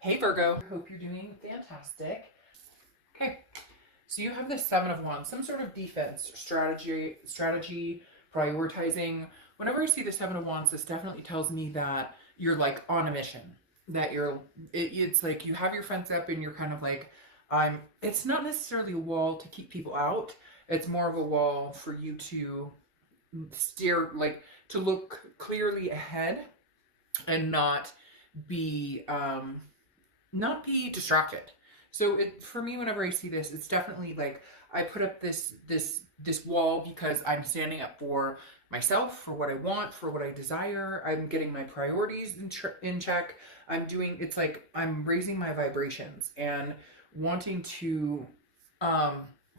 Hey Virgo, hope you're doing fantastic. Okay, so you have the Seven of Wands, some sort of defense, strategy, prioritizing. Whenever I see the Seven of Wands, this definitely tells me that you're like on a mission. That it's like you have your fence up and you're kind of like, it's not necessarily a wall to keep people out. It's more of a wall for you to steer, like to look clearly ahead and be, um, not be distracted. So for me, whenever I see this, it's definitely like I put up this wall because I'm standing up for myself, for what I want, for what I desire. I'm getting my priorities in check. It's like I'm raising my vibrations and wanting to um,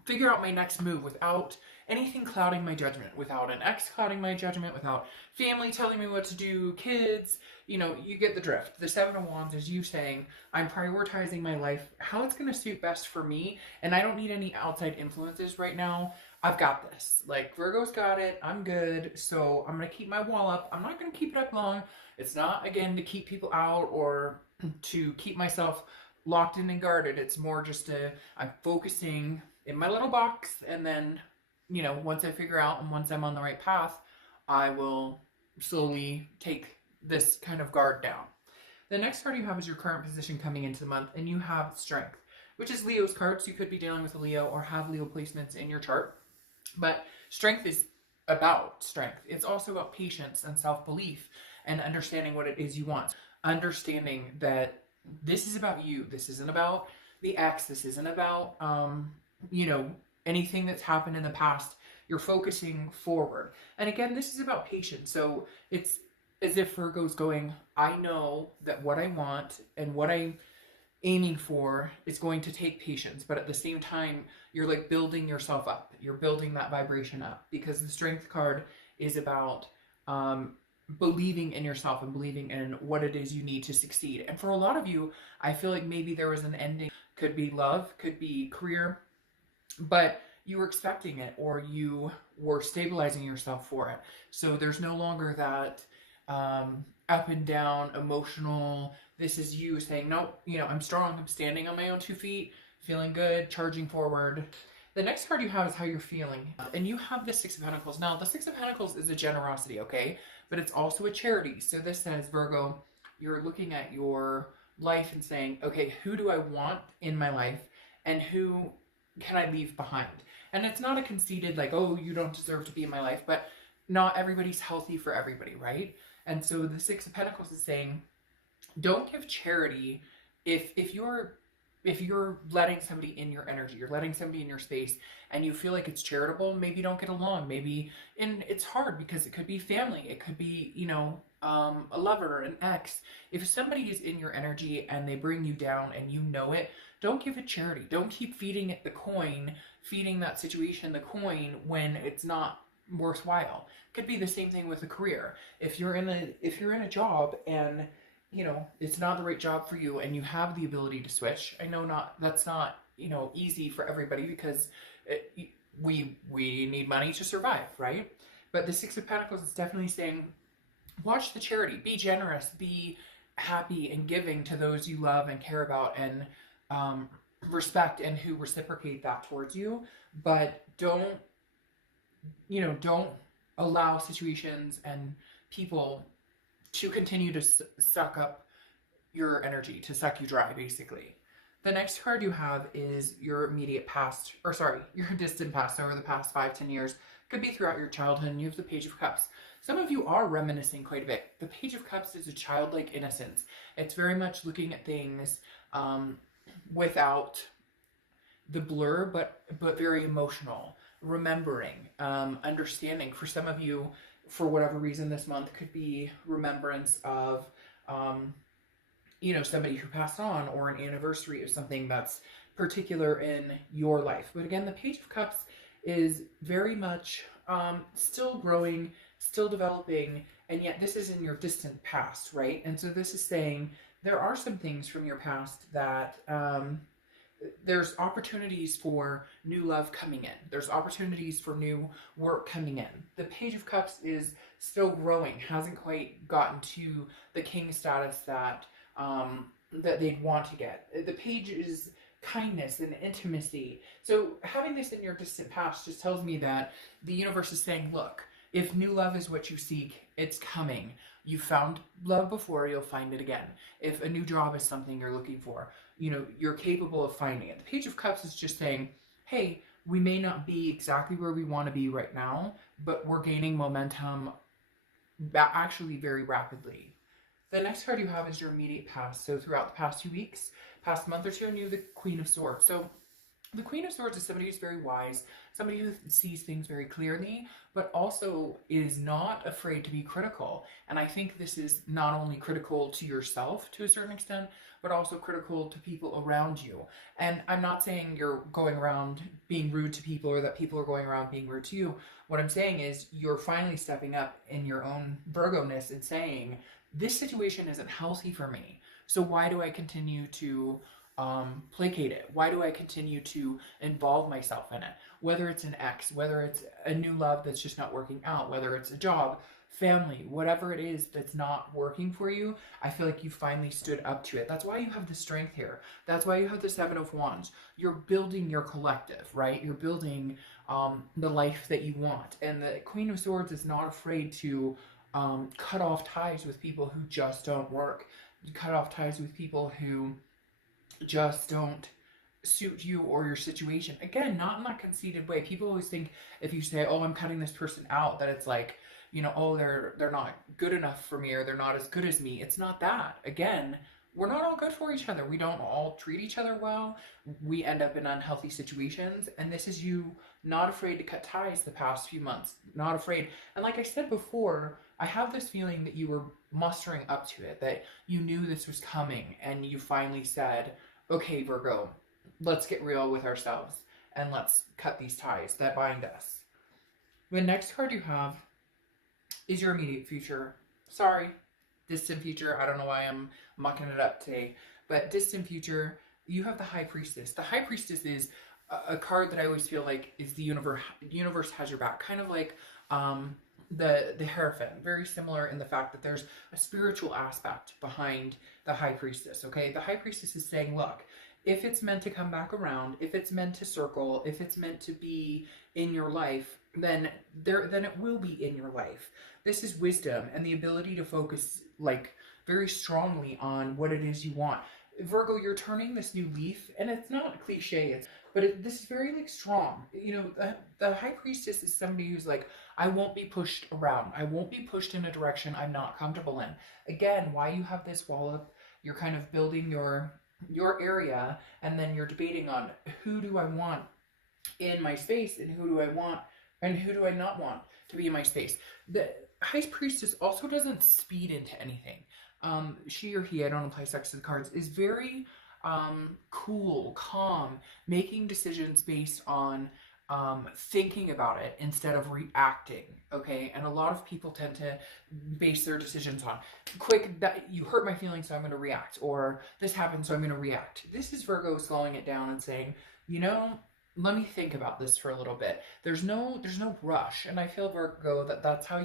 figure out my next move without anything clouding my judgment, without an ex clouding my judgment, without family telling me what to do, kids, you get the drift. The Seven of Wands is you saying, I'm prioritizing my life, how it's going to suit best for me, and I don't need any outside influences right now. I've got this. Like, Virgo's got it. I'm good. So I'm going to keep my wall up. I'm not going to keep it up long. It's not, again, to keep people out or to keep myself locked in and guarded. It's more just I'm focusing in my little box, and then, once I figure out and once I'm on the right path, I will slowly take this kind of guard down. The next card you have is your current position coming into the month, and you have Strength, which is Leo's card. So you could be dealing with a Leo or have Leo placements in your chart. But Strength is about strength. It's also about patience and self-belief and understanding what it is you want. Understanding that this is about you. This isn't about the ex. This isn't about, anything that's happened in the past. You're focusing forward. And again, this is about patience. So it's as if Virgo's going, I know that what I want and what I'm aiming for is going to take patience, but at the same time, you're like building yourself up. You're building that vibration up because the Strength card is about believing in yourself and believing in what it is you need to succeed. And for a lot of you, I feel like maybe there was an ending. Could be love, could be career, but you were expecting it or you were stabilizing yourself for it. So there's no longer that up and down, emotional. This is you saying, no, I'm strong. I'm standing on my own 2 feet, feeling good, charging forward. The next card you have is how you're feeling. And you have the Six of Pentacles. Now, the Six of Pentacles is a generosity, okay? But it's also a charity. So this says, Virgo, you're looking at your life and saying, okay, who do I want in my life? And who can I leave behind? And it's not a conceited, like, oh, you don't deserve to be in my life. But not everybody's healthy for everybody, right? And so the Six of Pentacles is saying, don't give charity if you're letting somebody in your energy, you're letting somebody in your space, and you feel like it's charitable. Maybe don't get along. Maybe, and it's hard because it could be family, it could be a lover, an ex. If somebody is in your energy and they bring you down and you know it, don't give it charity. Don't keep feeding it the coin, feeding that situation the coin when it's not worthwhile. Could be the same thing with a career. If you're in a job and it's not the right job for you and you have the ability to switch. I know that's not easy for everybody because we need money to survive, right? But the Six of Pentacles is definitely saying, watch the charity, be generous, be happy and giving to those you love and care about and respect and who reciprocate that towards you. But don't allow situations and people to continue to suck up your energy, to suck you dry, basically. The next card you have is your immediate past, or sorry, your distant past over the past 5-10 years. Could be throughout your childhood, and you have the Page of Cups. Some of you are reminiscing quite a bit. The Page of Cups is a childlike innocence. It's very much looking at things without the blur, but very emotional. Remembering, understanding. For some of you, for whatever reason this month could be remembrance of somebody who passed on or an anniversary of something that's particular in your life. But again, the Page of Cups is very much still growing, still developing, and yet this is in your distant past, right? And so this is saying there are some things from your past that there's opportunities for new love coming in. There's opportunities for new work coming in. The Page of Cups is still growing, hasn't quite gotten to the king status that that they'd want to get. The page is kindness and intimacy. So having this in your distant past just tells me that the universe is saying, look, if new love is what you seek, it's coming. You found love before, you'll find it again. If a new job is something you're looking for, you know, you're capable of finding it. The Page of Cups is just saying, hey, we may not be exactly where we want to be right now, but we're gaining momentum actually very rapidly. The next card you have is your immediate past. So throughout the past 2 weeks, past month or two, and you have the Queen of Swords. So the Queen of Swords is somebody who's very wise, somebody who sees things very clearly, but also is not afraid to be critical. And I think this is not only critical to yourself to a certain extent, but also critical to people around you. And I'm not saying you're going around being rude to people or that people are going around being rude to you. What I'm saying is you're finally stepping up in your own Virgo-ness and saying, this situation isn't healthy for me. So why do I continue to placate it? Why do I continue to involve myself in it? Whether it's an ex, whether it's a new love that's just not working out, whether it's a job, family, whatever it is that's not working for you, I feel like you finally stood up to it. That's why you have the strength here. That's why you have the Seven of Wands. You're building your collective, right? You're building the life that you want. And the Queen of Swords is not afraid to cut off ties with people who just don't work. Cut off ties with people who just don't suit you or your situation. Again, not in that conceited way. People always think if you say, oh, I'm cutting this person out, that it's like, you know, oh, they're not good enough for me or they're not as good as me. It's not that. Again, we're not all good for each other. We don't all treat each other well. We end up in unhealthy situations. And this is you not afraid to cut ties the past few months. Not afraid. And like I said before, I have this feeling that you were mustering up to it, that you knew this was coming and you finally said, okay, Virgo, let's get real with ourselves and let's cut these ties that bind us. The next card you have is your immediate future. Sorry, distant future. I don't know why I'm mucking it up today, but distant future, you have the High Priestess. The High Priestess is a card that I always feel like is the universe has your back, kind of like the Hierophant, very similar in the fact that there's a spiritual aspect behind the High Priestess. Okay, the High Priestess is saying, look, if it's meant to come back around, if it's meant to circle, if it's meant to be in your life, then it will be in your life. This is wisdom and the ability to focus like very strongly on what it is you want. Virgo, you're turning this new leaf, and it's not cliche, but this is very like strong. You know, the High Priestess is somebody who's like, I won't be pushed around. I won't be pushed in a direction I'm not comfortable in. Again, why you have this wall up, you're kind of building your area, and then you're debating on who do I want in my space and who do I want and who do I not want to be in my space. The High Priestess also doesn't speed into anything. She or he, I don't apply sex to the cards, is very cool, calm, making decisions based on thinking about it instead of reacting, okay? And a lot of people tend to base their decisions on quick, that you hurt my feelings, so I'm going to react, or this happened, so I'm going to react. This is Virgo slowing it down and saying, you know, let me think about this for a little bit. There's no rush, and I feel, Virgo, that's how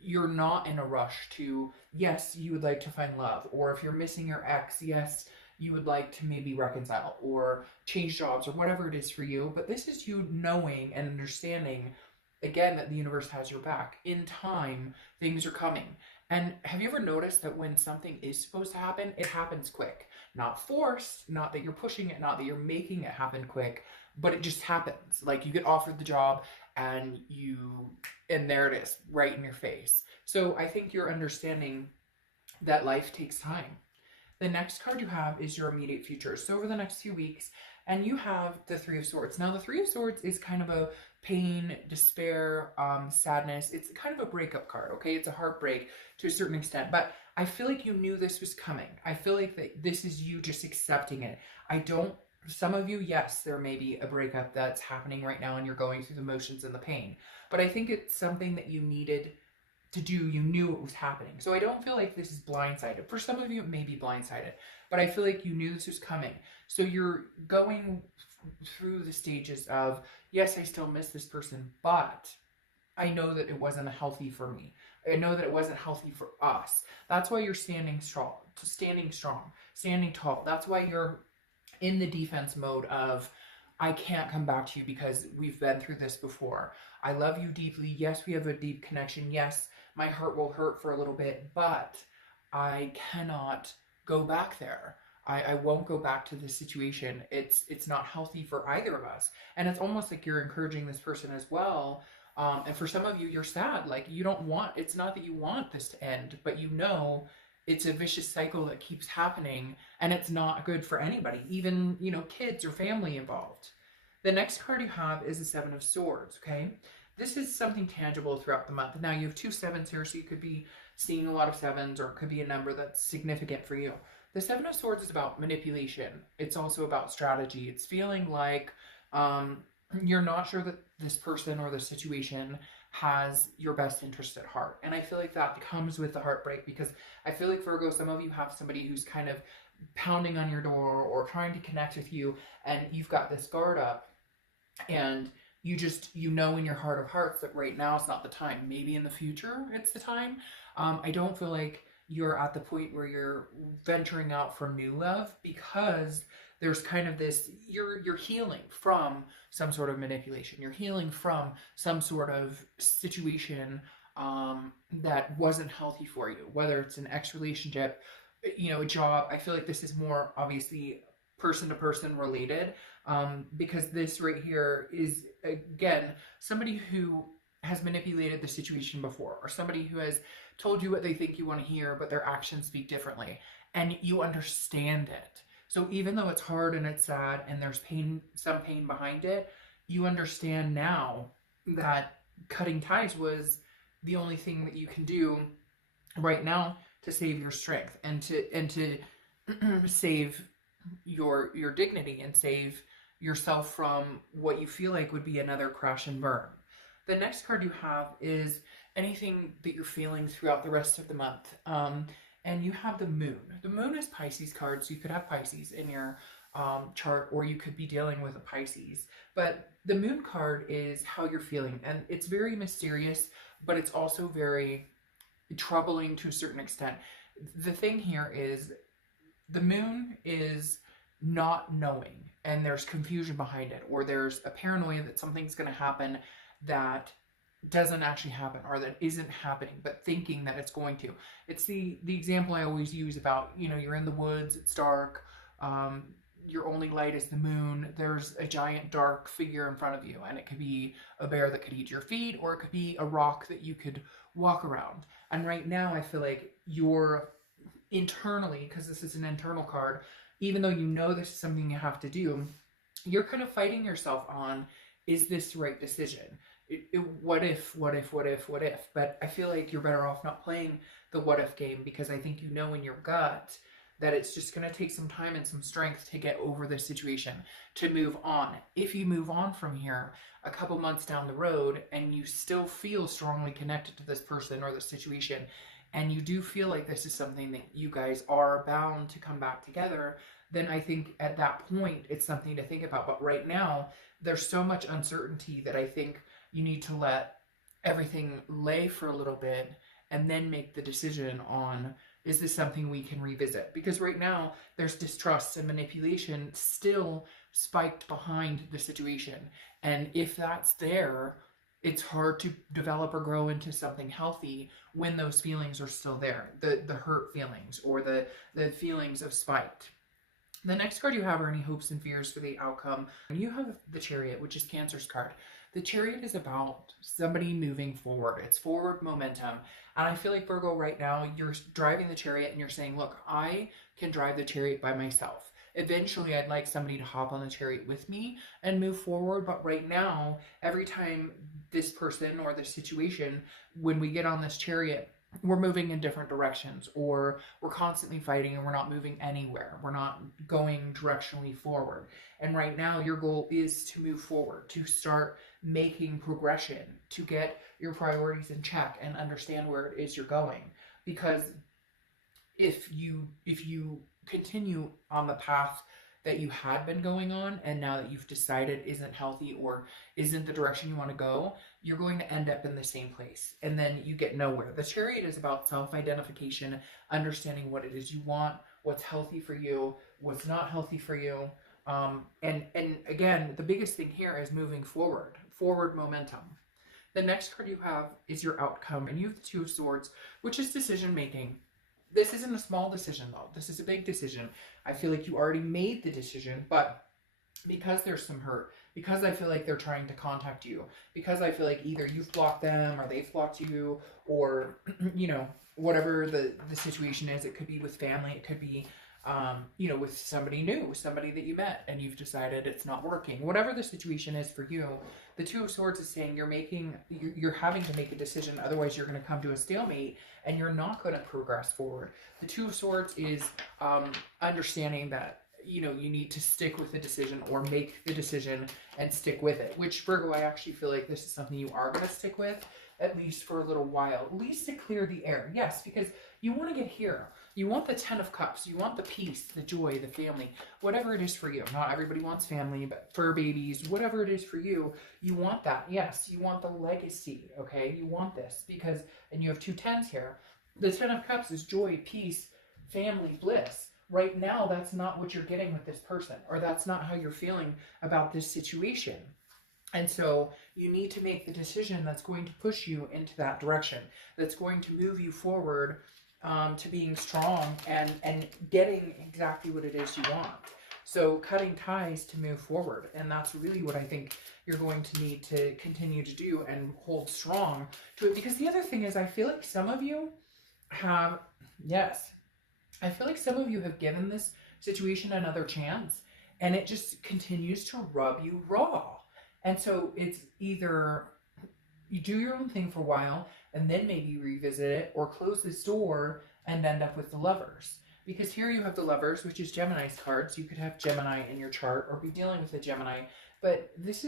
you're not in a rush to, yes, you would like to find love, or if you're missing your ex, yes, you would like to maybe reconcile or change jobs or whatever it is for you. But this is you knowing and understanding, again, that the universe has your back. In time, things are coming. And have you ever noticed that when something is supposed to happen, it happens quick? Not forced, not that you're pushing it, not that you're making it happen quick, but it just happens. Like you get offered the job and there it is, right in your face. So I think you're understanding that life takes time. The next card you have is your immediate future. So over the next few weeks, and you have the Three of Swords. Now the Three of Swords is kind of a pain, despair, sadness. It's kind of a breakup card, okay? It's a heartbreak to a certain extent, but I feel like you knew this was coming. I feel like that this is you just accepting it. Some of you, yes, there may be a breakup that's happening right now and you're going through the motions and the pain, but I think it's something that you needed to do. You knew it was happening. So I don't feel like this is blindsided. For some of you, it may be blindsided, but I feel like you knew this was coming. So you're going through the stages of, yes, I still miss this person, but I know that it wasn't healthy for me. I know that it wasn't healthy for us. That's why you're standing strong. standing tall. That's why you're in the defense mode of, I can't come back to you because we've been through this before. I love you deeply. Yes, we have a deep connection. Yes, my heart will hurt for a little bit, but I cannot go back there. I won't go back to this situation. It's not healthy for either of us. And it's almost like you're encouraging this person as well. And for some of you, you're sad. Like, you don't want, it's not that you want this to end, but you know it's a vicious cycle that keeps happening, and it's not good for anybody, even, you know, kids or family involved. The next card you have is the Seven of Swords, okay? This is something tangible throughout the month. Now, you have 2 sevens here, so you could be seeing a lot of sevens, or it could be a number that's significant for you. The Seven of Swords is about manipulation. It's also about strategy. It's feeling like you're not sure that this person or the situation has your best interest at heart. And I feel like that comes with the heartbreak, because I feel like, Virgo, some of you have somebody who's kind of pounding on your door or trying to connect with you, and you've got this guard up, and you just, you know in your heart of hearts that right now it's not the time. Maybe in the future it's the time. I don't feel like you're at the point where you're venturing out for new love, because there's kind of this, you're healing from some sort of manipulation. You're healing from some sort of situation that wasn't healthy for you, whether it's an ex relationship, you know, a job. I feel like this is more obviously person to person related, because this right here is, again, somebody who has manipulated the situation before, or somebody who has told you what they think you want to hear, but their actions speak differently, and you understand it. So even though it's hard and it's sad and there's pain, some pain behind it, you understand now that cutting ties was the only thing that you can do right now to save your strength, and to save your dignity, and save yourself from what you feel like would be another crash and burn. The next card you have is anything that you're feeling throughout the rest of the month. And you have the Moon. The Moon is Pisces card, so you could have Pisces in your chart, or you could be dealing with a Pisces. But the Moon card is how you're feeling, and it's very mysterious, but it's also very troubling to a certain extent. The thing here is the Moon is not knowing, and there's confusion behind it, or there's a paranoia that something's going to happen that doesn't actually happen, or that isn't happening, but thinking that it's going to. It's the example I always use about, you know, you're in the woods, it's dark, your only light is the moon, there's a giant dark figure in front of you, and it could be a bear that could eat your feet, or it could be a rock that you could walk around. And right now I feel like you're internally, because this is an internal card, even though you know this is something you have to do, you're kind of fighting yourself on, is this the right decision? What if? But I feel like you're better off not playing the what if game, because I think you know in your gut that it's just going to take some time and some strength to get over this situation, to move on. If you move on from here a couple months down the road and you still feel strongly connected to this person or the situation, and you do feel like this is something that you guys are bound to come back together, then I think at that point it's something to think about. But right now there's so much uncertainty that I think you need to let everything lay for a little bit and then make the decision on, is this something we can revisit? Because right now there's distrust and manipulation still spiked behind the situation. And if that's there, it's hard to develop or grow into something healthy when those feelings are still there. The hurt feelings, or the feelings of spite. The next card you have are any hopes and fears for the outcome. You have the Chariot, which is Cancer's card. The Chariot is about somebody moving forward. It's forward momentum. And I feel like, Virgo, right now, you're driving the Chariot and you're saying, look, I can drive the Chariot by myself. Eventually, I'd like somebody to hop on the Chariot with me and move forward. But right now, every time this person or this situation, when we get on this Chariot, we're moving in different directions, or we're constantly fighting and we're not moving anywhere. We're not going directionally forward. And right now your goal is to move forward, to start making progression, to get your priorities in check and understand where it is you're going. Because if you continue on the path that you had been going on, and now that you've decided isn't healthy or isn't the direction you want to go, you're going to end up in the same place, and then you get nowhere. The Chariot is about self-identification, understanding what it is you want, what's healthy for you, what's not healthy for you. And again, the biggest thing here is moving forward momentum. The next card you have is your outcome, and you have the Two of Swords, which is decision making. This isn't a small decision though. This is a big decision. I feel like you already made the decision, but because there's some hurt, because I feel like they're trying to contact you, because I feel like either you've blocked them or they've blocked you, or whatever the situation is. It could be with family, it could be with somebody new, somebody that you met and you've decided it's not working. Whatever the situation is for you, the Two of Swords is saying you're having to make a decision, otherwise you're going to come to a stalemate and you're not going to progress forward. The Two of Swords is understanding that you need to stick with the decision, or make the decision and stick with it, which, Virgo, I actually feel like this is something you are going to stick with, at least for a little while, at least to clear the air. Yes, because you want to get here. You want the Ten of Cups. You want the peace, the joy, the family, whatever it is for you. Not everybody wants family, but fur babies, whatever it is for you, you want that. Yes, you want the legacy, okay? You want this because, and you have two tens here. The Ten of Cups is joy, peace, family, bliss. Right now, that's not what you're getting with this person, or that's not how you're feeling about this situation. And so you need to make the decision that's going to push you into that direction, that's going to move you forward to being strong and getting exactly what it is you want. So cutting ties to move forward. And that's really what I think you're going to need to continue to do and hold strong to it. Because the other thing is, I feel like some of you have, I feel like some of you have given this situation another chance and it just continues to rub you raw. And so it's either you do your own thing for a while and then maybe revisit it, or close this door and end up with the Lovers. Because here you have the Lovers, which is Gemini's card. So you could have Gemini in your chart or be dealing with a Gemini. But this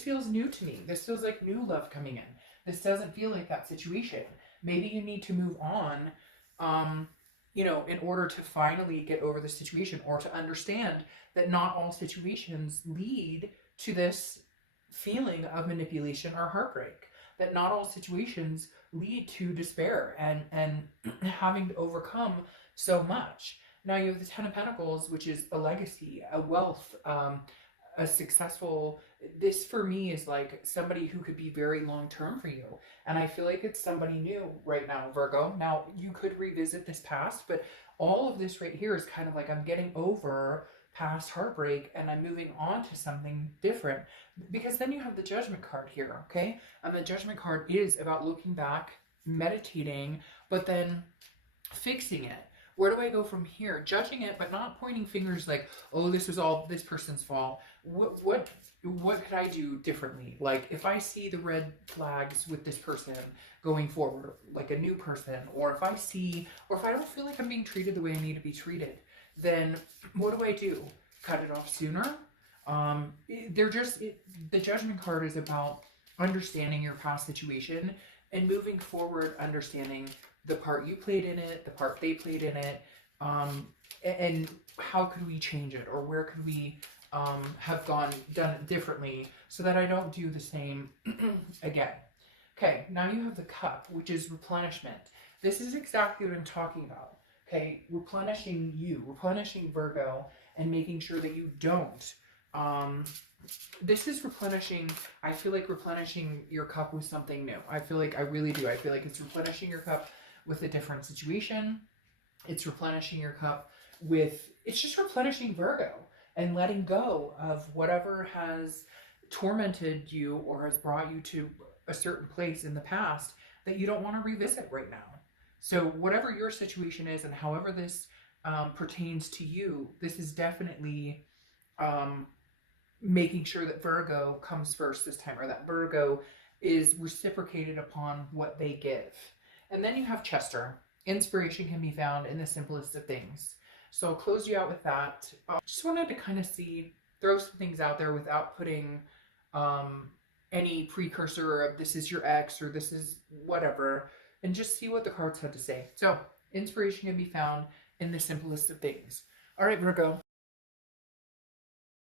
feels new to me. This feels like new love coming in. This doesn't feel like that situation. Maybe you need to move on, in order to finally get over the situation, or to understand that not all situations lead to this feeling of manipulation or heartbreak, that not all situations lead to despair and having to overcome so much. Now you have the Ten of Pentacles, which is a legacy, a wealth, a successful, this for me is like somebody who could be very long-term for you. And I feel like it's somebody new right now, Virgo. Now you could revisit this past, but all of this right here is kind of like, I'm getting over past heartbreak and I'm moving on to something different. Because then you have the Judgment card here, okay? And the Judgment card is about looking back, meditating, but then fixing it. Where do I go from here? Judging it, but not pointing fingers like, oh, this was all this person's fault. What could I do differently? Like, if I see the red flags with this person going forward, like a new person, or if I don't feel like I'm being treated the way I need to be treated, then what do I do? Cut it off sooner? The Judgment card is about understanding your past situation and moving forward, understanding the part you played in it, the part they played in it, and how could we change it, or where could we have done it differently so that I don't do the same again. Okay, now you have the Cup, which is replenishment. This is exactly what I'm talking about. Okay, replenishing you, replenishing Virgo, and making sure that you don't. This is replenishing, I feel like replenishing your cup with something new. I really do. I feel like it's replenishing your cup with a different situation. It's replenishing your cup it's just replenishing Virgo and letting go of whatever has tormented you or has brought you to a certain place in the past that you don't want to revisit right now. So whatever your situation is and however this pertains to you, this is definitely making sure that Virgo comes first this time, or that Virgo is reciprocated upon what they give. And then you have Chester. Inspiration can be found in the simplest of things. So I'll close you out with that. Just wanted to kind of throw some things out there without putting any precursor of this is your ex or this is whatever, and just see what the cards had to say. So inspiration can be found in the simplest of things. All right, Virgo,